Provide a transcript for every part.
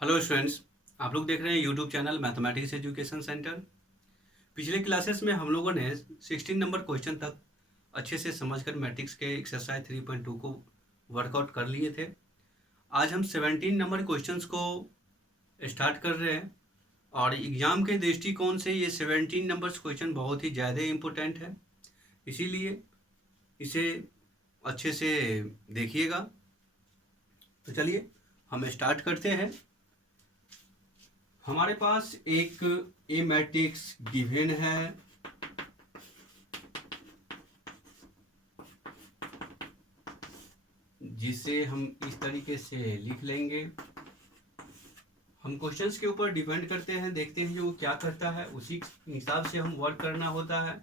Hello students. आप लोग देख रहे हैं YouTube channel mathematics education centre. पिछले क्लासेस में हम लोगों ने 16 नंबर क्वेश्चन तक अच्छे से समझकर मैट्रिक्स के एक्सरसाइज 3.2 को वर्कआउट कर लिए थे। आज हम 17 नंबर क्वेश्चंस को स्टार्ट कर रहे हैं और एग्ज़ाम के दृष्टिकोण से ये 17 नंबर्स क्वेश्चन बहुत ही ज़्यादा इम्पोर्टेंट है, इसीलिए इसे अच्छे से देखिएगा। तो चलिए हम स्टार्ट करते हैं। हमारे पास एक ए मैट्रिक्स गिवन है जिसे हम इस तरीके से लिख लेंगे। हम क्वेश्चंस के ऊपर डिपेंड करते हैं, देखते हैं जो वो क्या करता है, उसी हिसाब से हम वर्क करना होता है।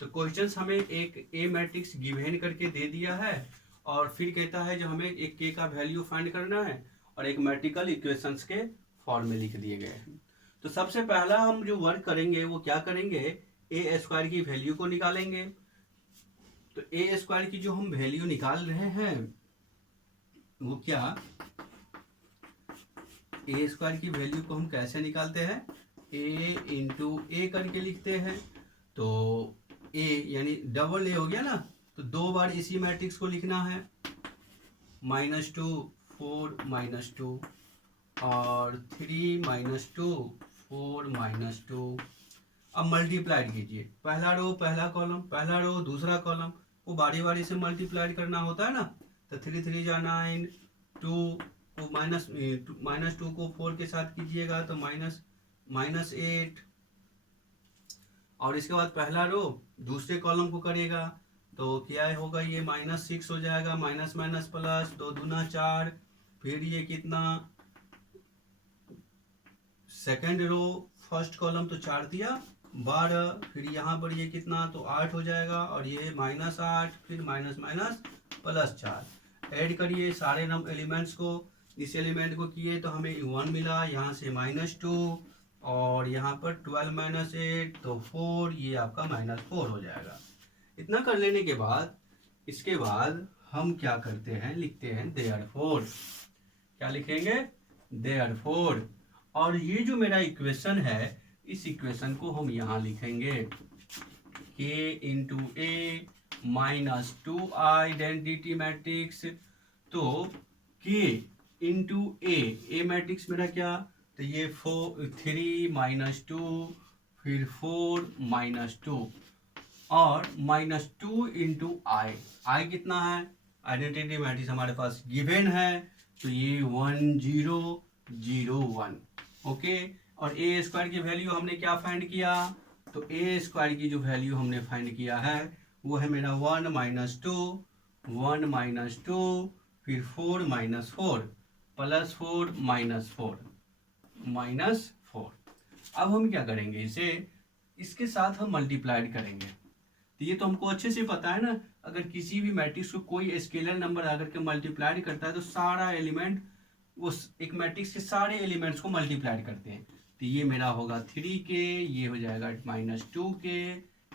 तो क्वेश्चंस हमें एक ए मैट्रिक्स गिवन करके दे दिया है और फिर कहता है जो हमें एक के का वैल्यू फाइंड करना है और एक मैट्रिकल इक्वेशंस के फॉर्म में लिख दिए गए हैं। तो सबसे पहला हम जो वर्क करेंगे वो क्या करेंगे, ए स्क्वायर की वैल्यू को निकालेंगे। तो ए स्क्वायर की जो हम वैल्यू निकाल रहे हैं वो क्या, ए स्क्वायर की वैल्यू को हम कैसे निकालते हैं, ए इंटू ए करके लिखते हैं। तो ए यानी डबल ए हो गया ना, तो दो बार इसी मैट्रिक्स को लिखना है, -2 4 -2 और 3 -2 4 -2। अब मल्टीप्लाइड कीजिए, पहला रो पहला कॉलम, पहला रो दूसरा कॉलम, वो बारी बारी से मल्टीप्लाइड करना होता है ना। तो 3 3 जा 9, 2 को -2 को 4 के साथ कीजिएगा तो -8। और इसके बाद पहला रो दूसरे कॉलम को करेगा तो क्या होगा, ये -6 हो जाएगा, माइनस माइनस प्लस, 2 दूना 4, फिर ये कितना, सेकेंड रो फर्स्ट कॉलम तो 4 दिया 12, फिर यहाँ पर ये कितना तो 8 हो जाएगा और ये -8, फिर माइनस माइनस +4। ऐड करिए सारे एलिमेंट्स को, इस एलिमेंट को किए तो हमें 1 मिला, यहाँ से -2 और यहाँ पर 12 - 8 तो 4, ये आपका -4 हो जाएगा। इतना कर लेने के बाद इसके बाद हम क्या करते हैं, लिखते हैं देयरफॉर। क्या लिखेंगे, देयरफॉर। और ये जो मेरा इक्वेशन है इस इक्वेशन को हम यहाँ लिखेंगे k इंटू ए -2 आइडेंटिटी मैट्रिक्स। तो k इंटू ए मैट्रिक्स मेरा क्या, तो ये 3 -2 फिर 4 -2 और -2 इंटू आई कितना है, आइडेंटिटी मैट्रिक्स हमारे पास गिवन है तो ये 1 0 0 1। ओके, और ए स्क्वायर की वैल्यू हमने क्या फाइंड किया, तो ए स्क्वायर की जो वैल्यू हमने फाइंड किया है वो है मेरा 1 -2 1 -2 फिर 4 -4 +4 -4 -4। अब हम क्या करेंगे, इसे इसके साथ हम मल्टीप्लाइड करेंगे। तो ये तो हमको अच्छे से पता है ना, अगर किसी भी मैट्रिक्स को कोई स्केलर नंबर आकर के मल्टीप्लाइड करता है तो सारा एलिमेंट उस एक मैट्रिक्स के सारे एलिमेंट्स को मल्टीप्लाइड करते हैं। तो ये मेरा होगा 3k, ये हो जाएगा -2k,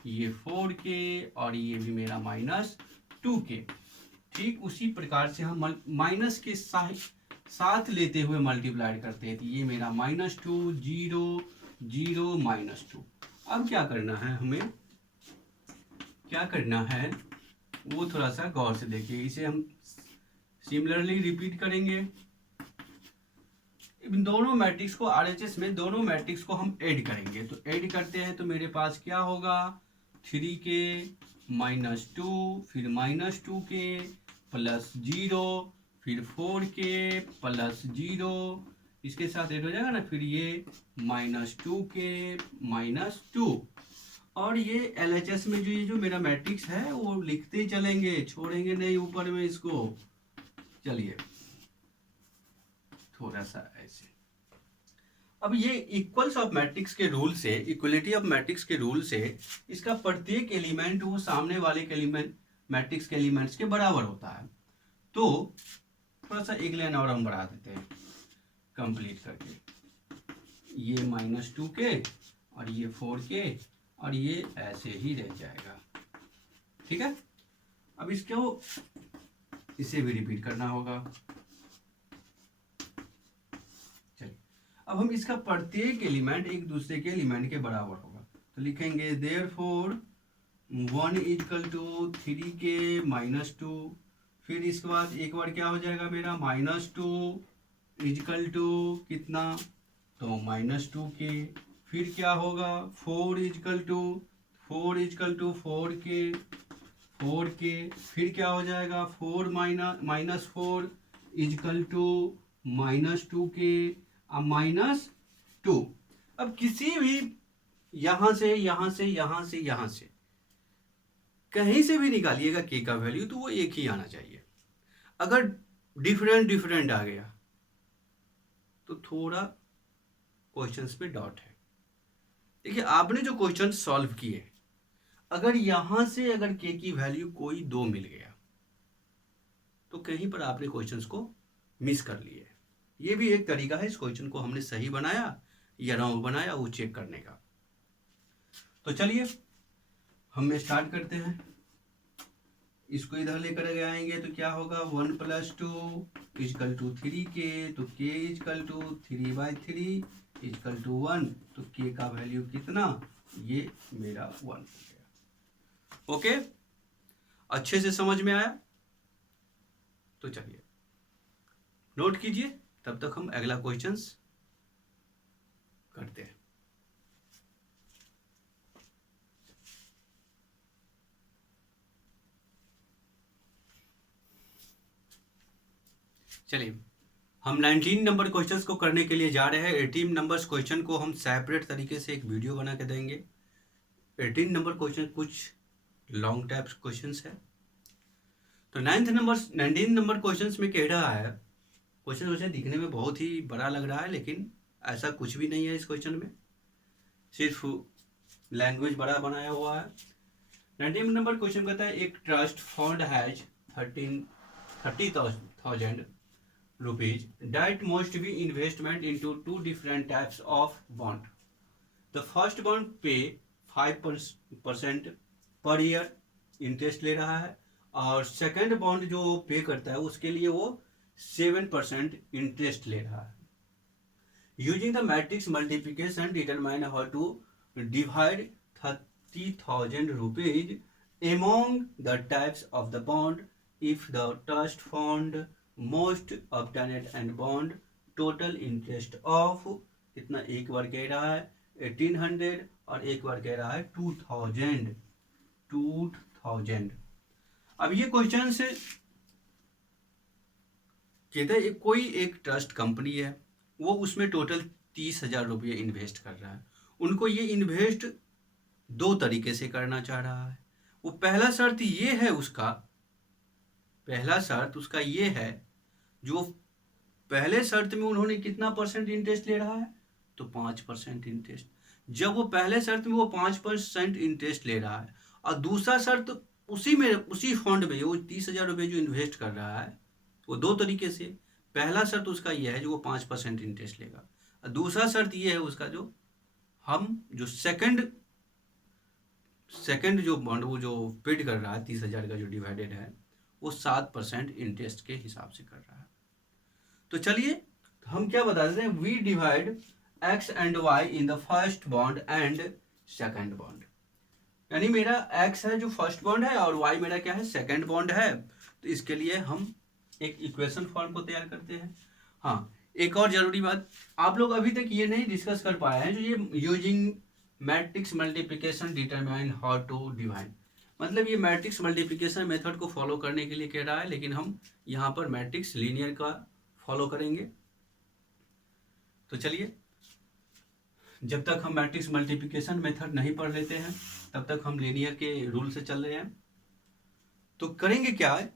ये 4k और ये भी मेरा -2k। ठीक उसी प्रकार से हम माइनस के साथ लेते हुए मल्टीप्लाइड करते हैं। तो ये मेरा -2 0 0 -2। अब क्या करना है, हमें क्या करना है वो थोड़ा सा गौर से देखिए, इसे हम सिमिलरली रिपीट करेंगे। इन दोनों मैट्रिक्स को आरएचएस में दोनों मैट्रिक्स को हम ऐड करेंगे। तो ऐड करते हैं तो मेरे पास क्या होगा, 3k -2 फिर -2k +0 फिर 4k +0, इसके साथ ऐड हो जाएगा ना, फिर ये -2k -2। और ये एलएचएस में जो ये जो मेरा मैट्रिक्स है वो लिखते चलेंगे, छोड़ेंगे नहीं ऊपर में इसको। चलिए थोड़ा सा ऐसे। अब ये इक्वल्स ऑफ मैट्रिक्स के रूल से, इक्वलिटी ऑफ मैट्रिक्स के रूल से इसका प्रत्येक एलिमेंट वो सामने वाले के एलिमेंट मैट्रिक्स के एलिमेंट्स के बराबर होता है। तो थोड़ा सा एक लाइन और हम बढ़ा देते हैं कंप्लीट करके, ये -2k और ये 4k और ये ऐसे ही रह जाएगा। ठीक है, अब इसको इसे भी रिपीट करना होगा। चलिए अब हम इसका प्रत्येक एलिमेंट एक दूसरे के एलिमेंट के बराबर होगा, तो लिखेंगे therefore 1 equal to 3k minus 2, फिर इसके बाद एक बार क्या हो जाएगा मेरा -2 इक्वल टू कितना, तो -2k, फिर क्या होगा 4 इक्वल टू 4k, फिर क्या हो जाएगा 4 माइनस 4 इक्वल टू -2k -2। अब किसी भी यहां से यहां से यहां से यहां से कहीं से भी निकालिएगा k का वैल्यू तो वो एक ही आना चाहिए। अगर डिफरेंट आ गया तो थोड़ा क्वेश्चंस पे डाउट है। देखिए आपने जो क्वेश्चन सॉल्व किए, अगर यहां से अगर k की वैल्यू कोई 2 मिल गया तो कहीं पर आपने क्वेश्चंस को मिस कर लिए। ये भी एक तरीका है इस क्वेश्चन को हमने सही बनाया या रॉन्ग बनाया वो चेक करने का। तो चलिए हम स्टार्ट करते हैं। इसको इधर लेकर आएंगे तो क्या होगा 1 + 2 इक्वल टू 3k, तो k equal to 3/3 equal to 1, तो k का वैल्यू कितना, ये मेरा 1 हो गया। ओके, अच्छे से समझ में आया? तो चलिए नोट कीजिए, तब तक हम अगला क्वेश्चंस करते हैं। चलिए हम 19 नंबर क्वेश्चंस को करने के लिए जा रहे हैं। 18 नंबर क्वेश्चन को हम सेपरेट तरीके से एक वीडियो बना के देंगे। 18 नंबर क्वेश्चन कुछ लॉन्ग टाइप क्वेश्चंस है। तो 19 नंबर क्वेश्चंस में कह रहा है, क्वेश्चन दिखने में बहुत ही बड़ा लग रहा है लेकिन ऐसा कुछ भी नहीं है। इस क्वेश्चन में सिर्फ लैंग्वेज बड़ा बनाया हुआ है। 19 नंबर क्वेश्चन कहता है एक trust fund has 30,000 rupees that must be investment into 2 different types of bond. The first bond pay 5% per year interest ले रहा है, और सेकंड बॉन्ड जो पे करता है उसके लिए वो 7% इंटरेस्ट ले रहा है। Using the matrix multiplication determine how to divide 30,000 rupees among the types of the bond if the trust fund most obtained and bond total interest of कितना, एक बार कह रहा है 1800 और एक बार कह रहा है 2000। अब ये क्वेश्चन से कहते हैं कोई एक ट्रस्ट कंपनी है, वो उसमें टोटल 30,000 रुपये इन्वेस्ट कर रहा है। उनको ये इन्वेस्ट 2 तरीके से करना चाह रहा है। वो पहला शर्त उसका ये है, जो पहले शर्त में उन्होंने कितना परसेंट इंटरेस्ट ले रहा है, तो 5% इंटरेस्ट। जब वो पहले शर्त में वो 5% इंटरेस्ट ले रहा है, और दूसरा शर्त उसी फंड में वो 30,000 रुपये जो इन्वेस्ट कर रहा है, वो 2 तरीके से। पहला शर्त उसका ये है जो वो 5% इंटरेस्ट लेगा, और दूसरा शर्त ये है उसका जो सेकंड जो बॉन्ड वो जो पेड कर रहा है 30,000 का जो डिवाइडेड है, वो 7% इंटरेस्ट के हिसाब से कर रहा है। तो चलिए हम क्या बता देते हैं, we divide x and y in the first bond and second bond. यानी मेरा x है जो फर्स्ट बॉन्ड है और y मेरा क्या है, सेकंड बॉन्ड है। तो इसके लिए हम एक इक्वेशन फॉर्म को तैयार करते हैं। हाँ, एक और जरूरी बात, आप लोग अभी तक ये नहीं डिस्कस कर पाए हैं, जो ये using matrix multiplication determine how to divide, मतलब ये मैट्रिक्स मल्टीप्लिकेशन मेथड को फॉलो करने के लिए कह रहा है, लेकिन हम यहाँ पर मैट्रिक्स लीनियर का फॉलो करेंगे। तो चलिए, जब तक हम मैट्रिक्स मल्टीप्लिकेशन मेथड नहीं पढ़ लेते हैं तब तक हम लीनियर के रूल से चल रहे हैं। तो करेंगे क्या है,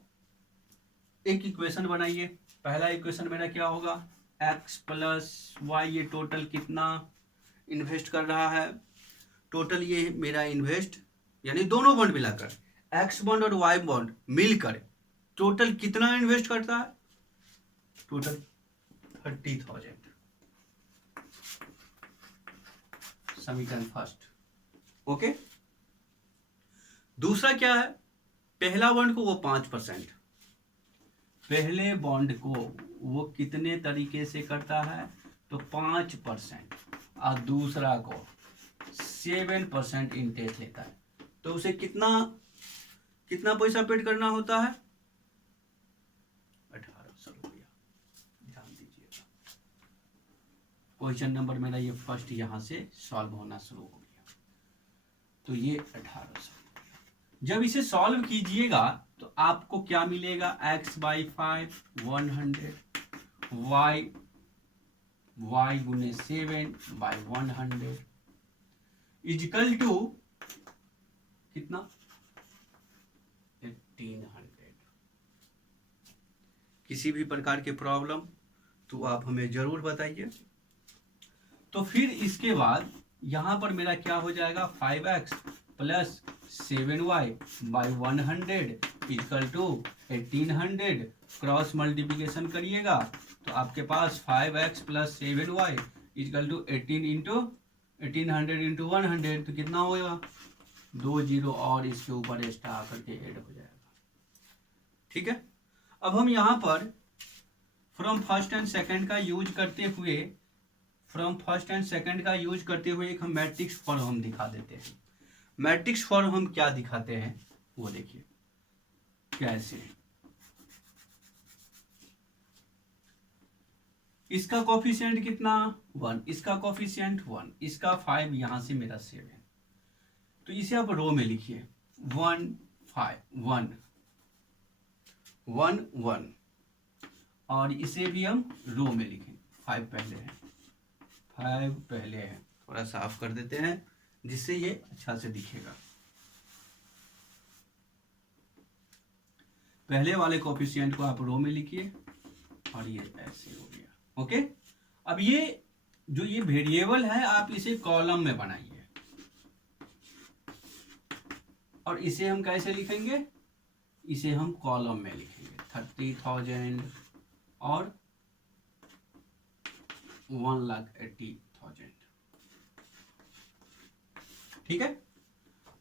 एक इक्वेशन बनाइए। पहला इक्वेशन मेरा क्या होगा, x + y, ये टोटल कितना इन्वेस्ट कर रहा है, टोटल ये मेरा इन्वेस्ट यानी दोनों बॉन्ड मिलाकर x बॉन्ड और y बॉन्ड मिलकर टोटल कितना इन्वेस्ट करता है, टोटल 30,000। समीकरण फर्स्ट। ओके, दूसरा क्या है, पहला बॉन्ड को वो 5%, पहले बॉन्ड को वो कितने तरीके से करता है, तो 5% और दूसरा को 7% इंटरेस्ट लेता है, तो उसे कितना पैसा पेड करना होता है? 1800 रुपया। ध्यान दीजिएगा, क्वेश्चन नंबर मेरा ये फर्स्ट यहां से सॉल्व होना शुरू हो गया। तो ये 1800। जब इसे सॉल्व कीजिएगा तो आपको क्या मिलेगा? x/5 100, y गुने 7/100 इजकल टू कितना? 1800। किसी भी प्रकार के प्रॉब्लम तो आप हमें जरूर बताइए। तो फिर इसके बाद यहां पर मेरा क्या हो जाएगा? 5x plus 7y/100 equal to 1800। Cross multiplication करिएगा तो आपके पास 5x plus 7y equal to 1800 into 100, तो कितना होगा? 2 जीरो और इसके ऊपर एक्स्ट्रा आकर के ऐड हो जाएगा। ठीक है, अब हम यहाँ पर फ्रॉम फर्स्ट एंड सेकंड का यूज करते हुए एक हम मैट्रिक्स फॉर्म हम दिखा देते हैं। मैट्रिक्स फॉर्म हम क्या दिखाते हैं वो देखिए कैसे। इसका कोफिशिएंट कितना? 1, इसका कोफिशिएंट 1, इसका 5, यहां से मेरा 7। तो इसे आप रो में लिखिए 1 5 1 1 1, और इसे भी हम रो में लिखें 5 पहले है। थोड़ा साफ कर देते हैं जिससे ये अच्छा से दिखेगा। पहले वाले कोफिशिएंट को आप रो में लिखिए और ये ऐसे हो गया। ओके, अब ये जो ये वेरिएबल है आप इसे कॉलम में बनाइए, और इसे हम कैसे लिखेंगे? इसे हम कॉलम में लिखेंगे 30,000 और 1,80,000। ठीक है,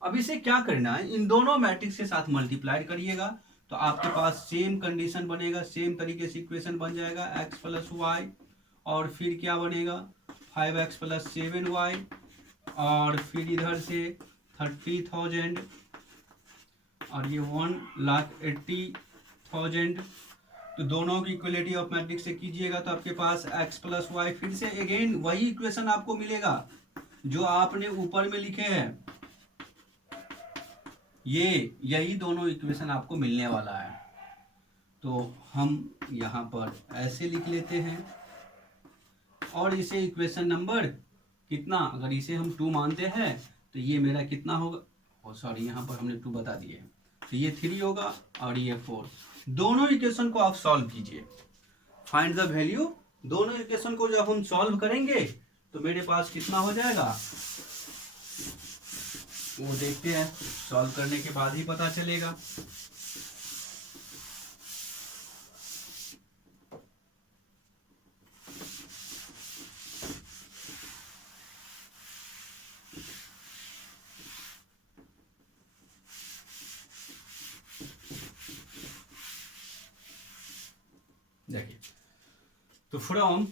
अब इसे क्या करना है? इन दोनों मैट्रिक्स के साथ मल्टीप्लाई करिएगा तो आपके पास सेम कंडीशन बनेगा, सेम तरीके से इक्वेशन बन जाएगा। x प्लस वाई और फिर क्या बनेगा? 5x प्लस 7y और फिर इधर से 30,000 और ये 1,80,000। तो दोनों की इक्वलिटी ऑफ मैट्रिक्स से कीजिएगा तो आपके पास x प्लस वाई, फिर से अगेन वही इक्वेशन आपको मिलेगा जो आपने ऊपर में लिखे हैं। यही दोनों इक्वेशन आपको मिलने वाला है। तो हम यहाँ पर ऐसे लिख लेते हैं, और इसे इक्वेशन नंबर कितना, अगर इसे हम 2 मानते हैं तो ये मेरा कितना होगा? सॉरी, यहाँ पर हमने 2 बता दिए, तो ये 3 होगा और ये 4। दोनों इक्वेशन को आप सॉल्व कीजिए, फाइंड द वैल्यू। दोनों इक्वेशन को जब हम सॉल्व करेंगे तो मेरे पास कितना हो जाएगा वो देखते हैं, सॉल्व करने के बाद ही पता चलेगा। देखिए, तो from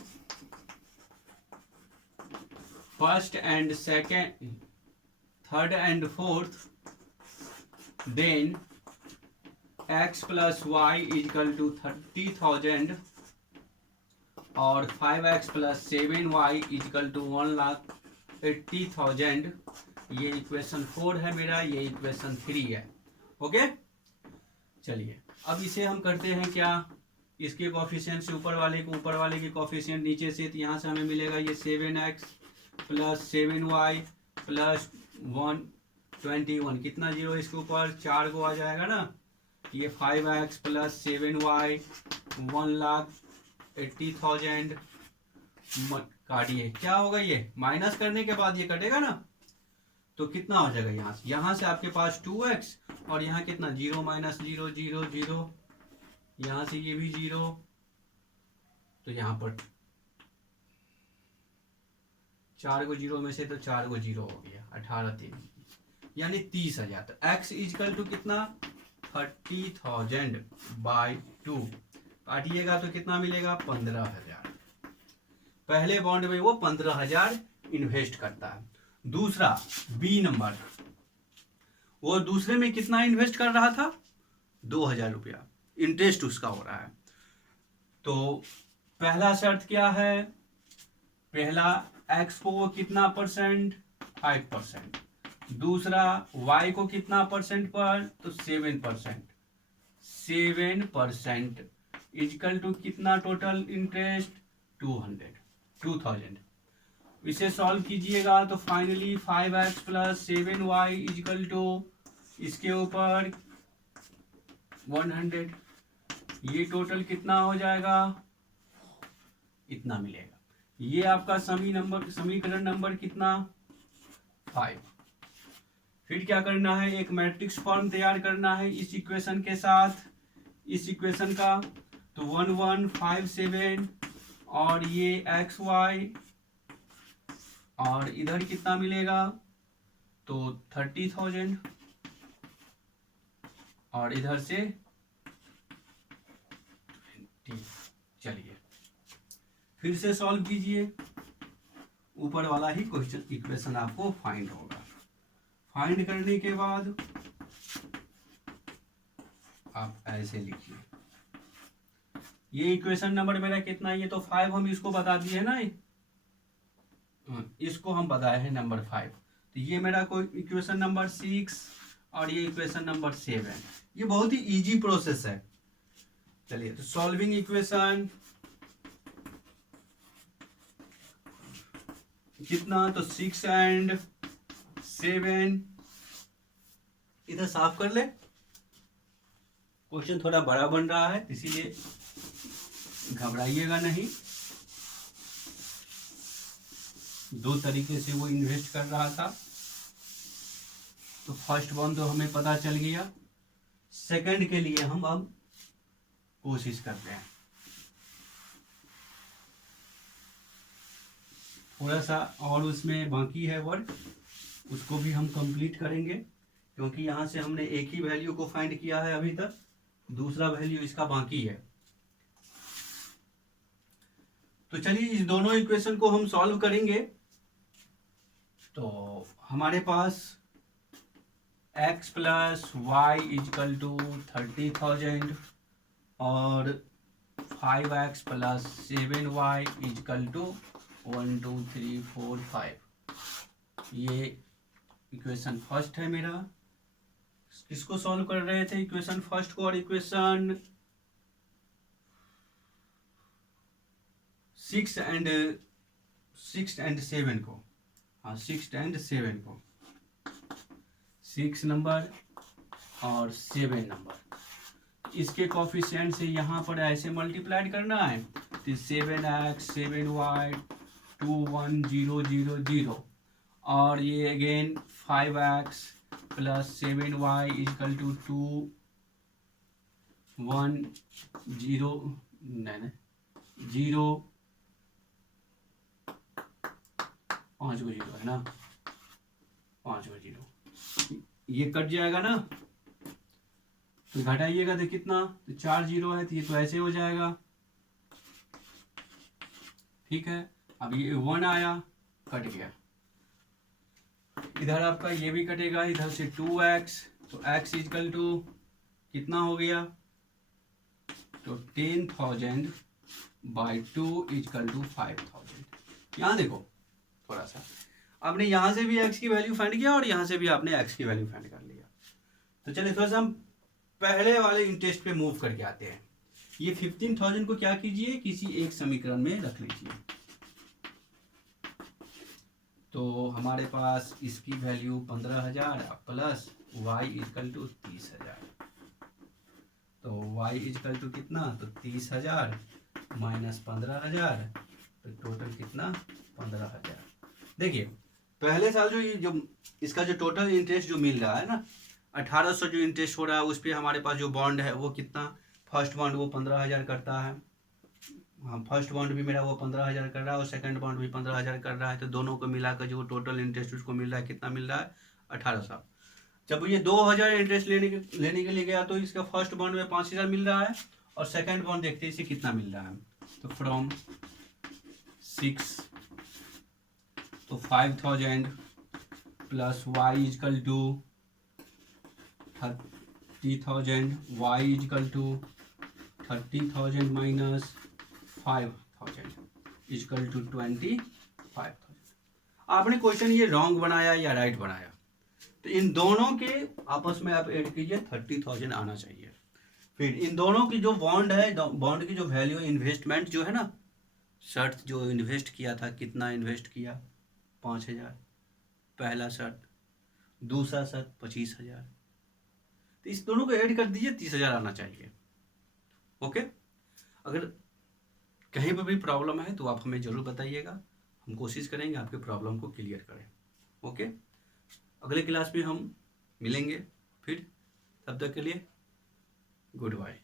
first and second, third and fourth, then x plus Y equal to 30,000 और 5x plus 7y is equal to 1,80,000। ये इक्वेशन 4 है मेरा, ये इक्वेशन 3 है। ओके, चलिए अब इसे हम करते हैं क्या? इसके कोफिशिएंट से ऊपर वाले के कोफिशिएंट नीचे से, तो यहाँ से हमें मिलेगा ये 7x प्लस 7y प्लस 121, कितना जीरो इसके ऊपर 4 को आ जाएगा ना। ये 5x प्लस 7y 1,80,000 काटिए, क्या होगा? ये माइनस करने के बाद ये कटेगा ना, तो कितना हो जाएगा? यहाँ से आपके पास 2x और यहाँ कितना? 0 माइनस 0 0 0, यहाँ से ये भी 0, तो यहाँ पर 4 को 0 में से तो 4 को 0 हो गया, 18 यानी 30,000। तो x इजकल टू कितना? 30,000 बाई 2 काटिएगा तो कितना मिलेगा? 15,000। पहले बॉन्ड में वो 15,000 इन्वेस्ट करता है। दूसरा बी नंबर, वो दूसरे में कितना इन्वेस्ट कर रहा था? 2,000 रुपया इंटरेस्ट उसका हो रहा है। तो पहला शर्त क्या है? पहला एक्स को वो कितना परसेंट? 5%। दूसरा वाई को कितना परसेंट पर? तो 7%। 7% इजकल टू कितना टोटल इंटरेस्ट? 2,000। इसे सॉल्व कीजिएगा तो finally 5x plus 7y is equal to इसके ऊपर 100। ये टोटल कितना हो जाएगा? इतना मिलेगा। ये आपका समीकरण नंबर कितना? 5। फिर क्या करना है? एक मैट्रिक्स फॉर्म तैयार करना है इस इक्वेशन के साथ, इस इक्वेशन का। तो 1 1 5 7 और ये एक्स वाई, और इधर कितना मिलेगा? तो 30,000, और इधर से 20। चलिए फिर से सॉल्व कीजिए। ऊपर वाला ही क्वेश्चन इक्वेशन आपको फाइंड होगा। फाइंड करने के बाद आप ऐसे लिखिए। ये इक्वेशन नंबर मेरा कितना? ये तो 5 हम इसको बता दिए ना, इसको हम बताए हैं नंबर 5। तो ये मेरा कोई इक्वेशन नंबर 6 और ये इक्वेशन नंबर 7। ये बहुत ही इजी प्रोसेस है। चलिए तो सॉल्विंग इक्वेशन कितना? तो 6 एंड 7। इधर साफ कर ले, क्वेश्चन थोड़ा बड़ा बन रहा है इसीलिए घबराइएगा नहीं। 2 तरीके से वो इन्वेस्ट कर रहा था। तो फर्स्ट वन तो हमें पता चल गया। सेकंड के लिए हम अब कोशिश करते हैं। थोड़ा सा और उसमें बाकी है वर्क, उसको भी हम कंप्लीट करेंगे, क्योंकि यहाँ से हमने एक ही वैल्यू को फाइंड किया है अभी तक, दूसरा वैल्यू इसका बाकी है। तो चलिए इस दोनों इक्वेशन को हम सॉल्व करेंगे। तो हमारे पास x plus Y equal to 30,000 और 5x plus 7y is equal to 1 2 3 4 5। ये इक्वेशन फर्स्ट है मेरा। किसको सॉल्व कर रहे थे? इक्वेशन फर्स्ट को और इक्वेशन 6 एंड 7 को। हाँ 6 एंड 7 को, 6 नंबर और 7 नंबर, इसके कोफिशिएंट से यहाँ पर ऐसे मल्टीप्लाइड करना है। तो 7x 7y 2 1 0 0 0 और ये again 5x plus 7y is equal to 2 1 0 नहीं 0 5 को 0 है ना, 5 को 0। ये कट जाएगा ना, तो घटाइएगा तो कितना? तो 4 0 है, तो ये तो ऐसे हो जाएगा। ठीक है, अब ये 1 आया, कट गया। इधर आपका ये भी कटेगा, इधर से 2x, तो x इजकल टू कितना हो गया? तो 10,000 बाई 2 इजकल टू 5,000। यहाँ देखो थोड़ा सा, आपने यहाँ से भी x की वैल्यू फाइंड किया और यहाँ से भी आपने x की वैल्यू फाइंड कर लिया। तो चलिए थोड़ा सा हम पहले वाले इंटरेस्ट पे मूव करके आते हैं। ये 15,000 को क्या कीजिए, किसी एक समीकरण में रख लीजिए। तो हमारे पास इसकी value 15,000 plus y equal to 30,000। तो y इजकल टू कितना? तो 30,000 माइनस 15,000, तो टोटल कितना? 15,000। देखिए पहले साल जो इसका जो टोटल इंटरेस्ट जो मिल रहा है ना, 1800 जो इंटरेस्ट हो रहा है, उस पर हमारे पास जो बॉन्ड है वो कितना? फर्स्ट बॉन्ड वो 15,000 करता है। हाँ फर्स्ट बॉन्ड भी मेरा वो 15,000 कर रहा है और सेकंड बॉन्ड भी 15,000 कर रहा है। तो दोनों को मिलाकर जो टोटल इंटरेस्ट उसको मिल रहा है कितना मिल रहा है? 1800। जब ये 2,000 इंटरेस्ट लेने के लिए गया तो इसका फर्स्ट बॉन्ड में 5,000 मिल रहा है और सेकंड बॉन्ड देखते हैं इसे कितना मिल रहा है। तो फ्रॉम 6, तो 5000 plus Y equal to 30,000, Y equal to 30,000 minus 5,000 equal to 25,000। आपने क्वेश्चन ये रॉन्ग बनाया या राइट बनाया, तो इन दोनों के आपस में आप ऐड कीजिए, 30,000 आना चाहिए। फिर इन दोनों की जो बॉन्ड है, बॉन्ड की जो वैल्यू, इन्वेस्टमेंट जो है ना, शर्त जो इन्वेस्ट किया था, कितना इन्वेस्ट किया, 5,000 पहला शर्त, दूसरा शर्त 25,000, तो इस दोनों को ऐड कर दीजिए, 30,000 आना चाहिए। ओके, अगर कहीं पर भी प्रॉब्लम है तो आप हमें ज़रूर बताइएगा, हम कोशिश करेंगे आपके प्रॉब्लम को क्लियर करें। ओके, अगले क्लास में हम मिलेंगे फिर, तब तक के लिए गुड बाय।